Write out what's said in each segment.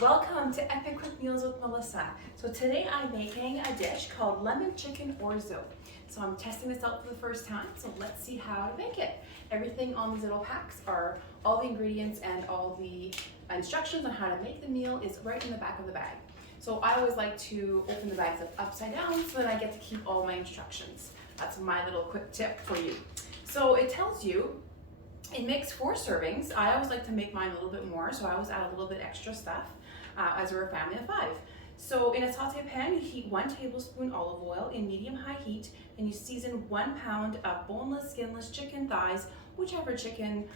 Welcome to Epic Quick Meals with Melissa. So today I'm making a dish called lemon chicken orzo. So I'm testing this out for the first time, so let's see how to make it. Everything on these little packs are all the ingredients and all the instructions on how to make the meal is right in the back of the bag. So I always like to open the bags up upside down so that I get to keep all my instructions. That's my little quick tip for you. So it tells you it makes 4 servings. I always like to make mine a little bit more, so I always add a little bit extra stuff as we're a family of 5. So in a saute pan, you heat 1 tablespoon olive oil in medium-high heat, and you season 1 pound of boneless, skinless chicken thighs, whichever chicken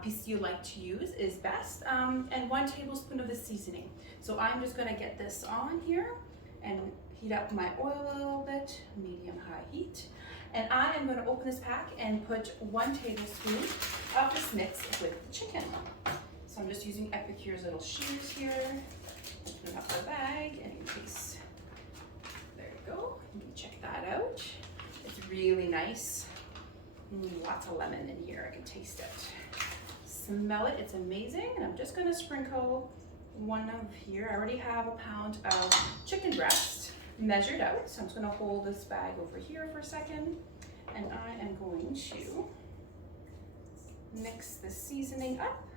piece you like to use is best, and 1 tablespoon of the seasoning. So I'm just gonna get this on here and heat up my oil a little bit, medium-high heat. And I am going to open this pack and put 1 tablespoon of this mix with the chicken. So I'm just using Epicure's little shears here. Open up the bag and in case, there you go. You can check that out. It's really nice. Lots of lemon in here, I can taste it. Smell it, it's amazing. And I'm just going to sprinkle 1 of here. I already have a pound of chicken breast measured out, so I'm just going to hold this bag over here for a second, and I am going to mix the seasoning up.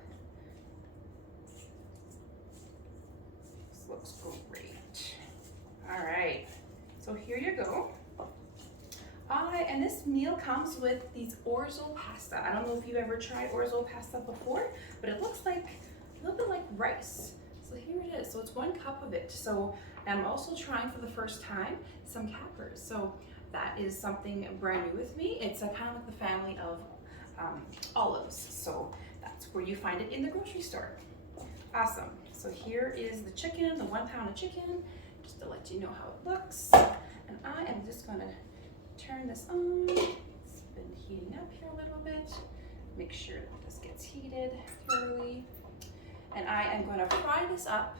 This looks great. All right, so here you go. And this meal comes with these orzo pasta. I don't know if you've ever tried orzo pasta before, but it looks like a little bit like rice. So here it is. So it's 1 cup of it. So I'm also trying for the first time some capers. So that is something brand new with me. It's kind of like the family of olives. So that's where you find it in the grocery store. Awesome. So here is the chicken, the 1 pound of chicken, just to let you know how it looks. And I am just going to turn this on. It's been heating up here a little bit. Make sure that this gets heated thoroughly. And I am going to fry this up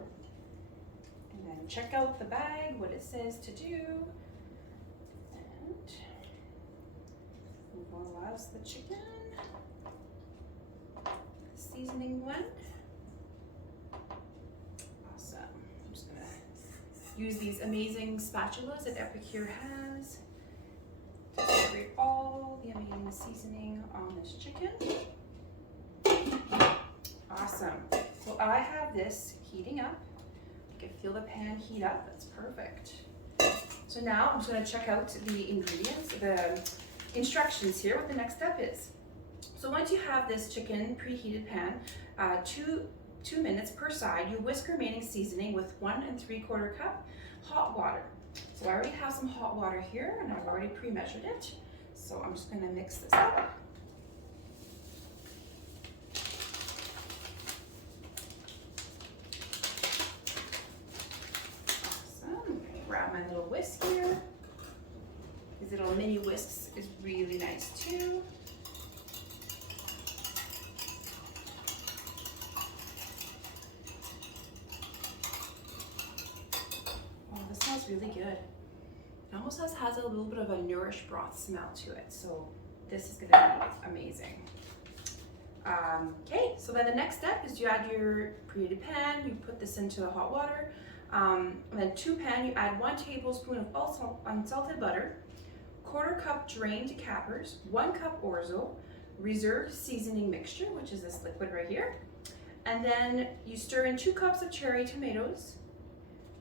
and then check out the bag, what it says to do. And voila's the chicken, the seasoning blend. Awesome. I'm just going to use these amazing spatulas that Epicure has to scrape all the amazing seasoning on this chicken. Awesome. So I have this heating up. You can feel the pan heat up. That's perfect. So now I'm just going to check out the ingredients, the instructions here, what the next step is. So once you have this chicken preheated pan, 2 minutes per side, you whisk remaining seasoning with 1 3/4 cup hot water. So I already have some hot water here and I've already pre-measured it. So I'm just going to mix this up. Grab my little whisk here. These little mini whisks is really nice too. Oh, this smells really good. It almost has a little bit of a nourished broth smell to it, so this is gonna be amazing. Okay, so then the next step is you add your preheated pan, you put this into the hot water. And then 2 pan, you add 1 tablespoon of unsalted butter, 1/4 cup drained capers, 1 cup orzo, reserved seasoning mixture, which is this liquid right here. And then you stir in 2 cups of cherry tomatoes.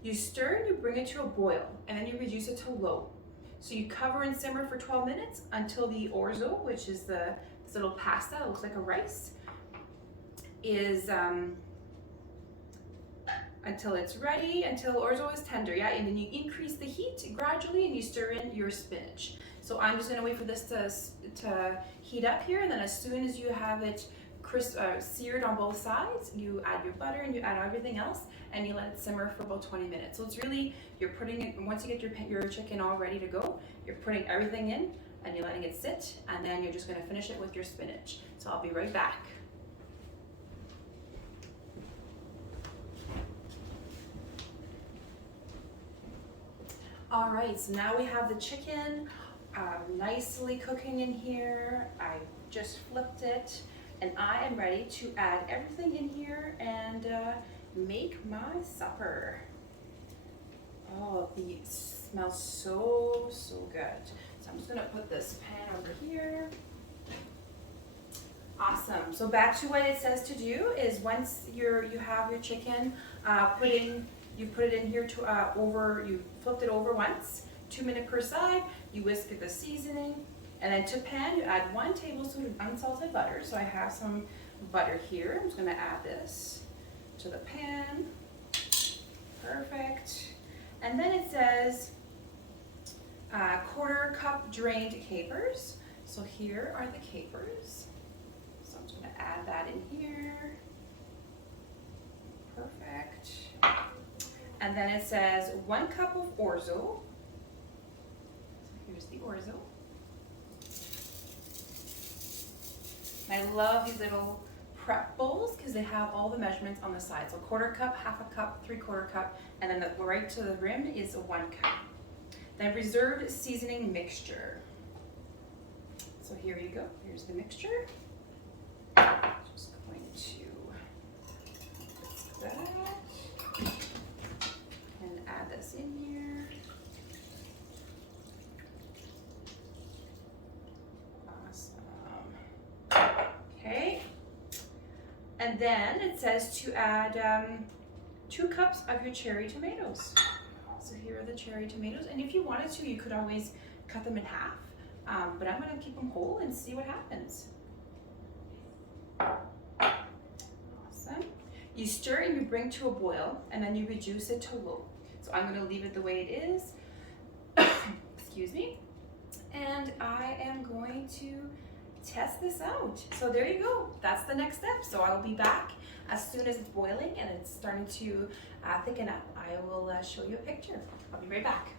You stir and you bring it to a boil, and then you reduce it to low. So you cover and simmer for 12 minutes until the orzo, which is this little pasta, it looks like a rice, is until it's ready, until orzo is tender, yeah? And then you increase the heat gradually and you stir in your spinach. So I'm just gonna wait for this to heat up here, and then as soon as you have it seared on both sides, you add your butter and you add everything else and you let it simmer for about 20 minutes. So it's really, you're putting it, once you get your chicken all ready to go, you're putting everything in and you're letting it sit, and then you're just gonna finish it with your spinach. So I'll be right back. All right, so now we have the chicken nicely cooking in here. I just flipped it. and I am ready to add everything in here and make my supper. Oh, it smells so, so good. So I'm just gonna put this pan over here. Awesome. So back to what it says to do is once you have your chicken, you put it in here to you flipped it over once, 2 minutes per side. You whisk the seasoning, and then to pan you add 1 tablespoon of unsalted butter. So I have some butter here. I'm just going to add this to the pan. Perfect. And then it says 1/4 cup drained capers. So here are the capers. So I'm just going to add that in here. Perfect. And then it says 1 cup of orzo. So here's the orzo. And I love these little prep bowls because they have all the measurements on the side. So 1/4 cup, 1/2 cup, 3/4 cup, and then right to the rim is 1 cup. Then reserved seasoning mixture. So here you go. Here's the mixture. Just going to whisk that and add this in here. Awesome. Okay. And then it says to add 2 cups of your cherry tomatoes. So here are the cherry tomatoes. And if you wanted to, you could always cut them in half. But I'm going to keep them whole and see what happens. Awesome. You stir and you bring to a boil, and then you reduce it to low. So I'm going to leave it the way it is. Excuse me. And I am going to test this out. So there you go. That's the next step. So I will be back as soon as it's boiling and it's starting to thicken up. I will show you a picture. I'll be right back.